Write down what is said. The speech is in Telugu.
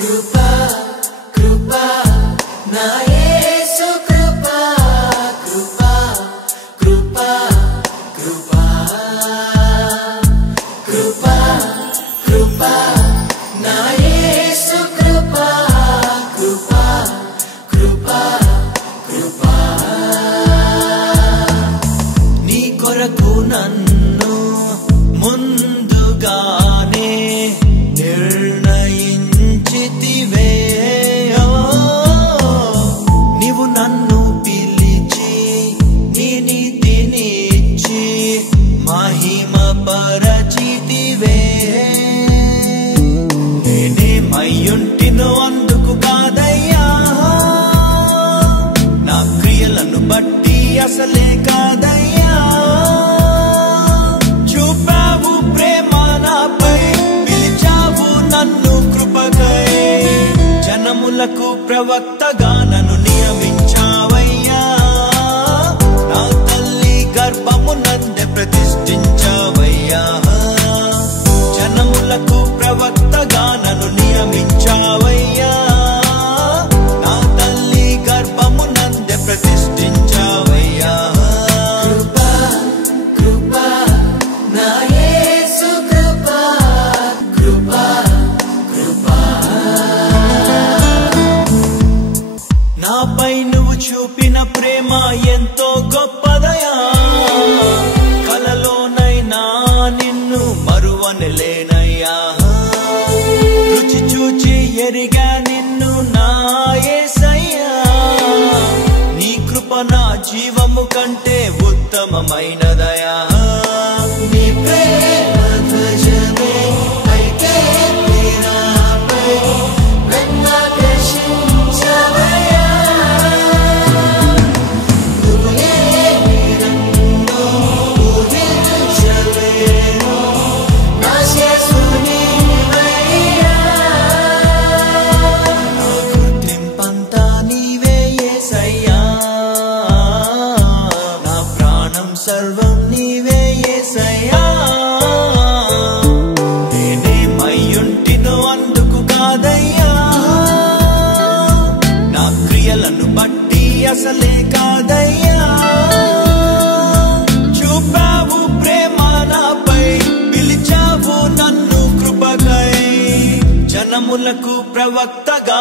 కృపా కృపా నా యేసు కృపా కృపా కృపా కృపా కృపా కృపా నా యేసు కృపా కృపా కృపా కృపా నీ కొరకు నన్ను ముందుగానే నిర్ణయించితివే నీవు నన్ను పిలిచి నీ నీతినిచ్చి మహిమ పరచితివే నేనేమయ్యుంటినో అందుకు కాదయ్యా నా క్రియలను బట్టి అసలే కాదయ్యా చూపావు ప్రేమ నాపై పిలిచావు నన్ను కృపకై జనములకు ప్రవక్తగా నన్ను నియమించావయ్యా నా తల్లి గర్భమునందే ప్రతిష్ఠించావయ్యా జనములకు ప్రవక్తగా నన్ను నియమించావయ్యా నా తల్లి గర్భమునందే ప్రతిష్ఠించావయ్యా కృపా కృపా నా యేసు కృపా కృపా కృపా నాపై నువ్వు చూపిన ప్రేమ ఎంతో గొప్పదయా కలలోనైనా నిన్ను మరువనలేనయ్యా రుచి చూచి ఎరిగా నిన్ను నా యేసయ్యా నీ కృప నా జీవము కంటే ఉత్తమమైనదయా నీ ప్రేమ ధ్వజమే పైకే నాపై నన్నాకర్షించవయ్యా నువ్వే నన్ను ఊహించలేను నా యేసునివయ్యా నా గుర్తింపంతా నీవే యేసయ్యా నా ప్రాణం సర్వం నీవే యేసయ్యా నేనేమయ్యుంటినో అందుకు కాదయ్యా నా క్రియలను బట్టి అసలే కాదయ్యా చూపావు ప్రేమ నాపై పిలిచావు నన్ను కృపకై జనములకు ప్రవక్తగా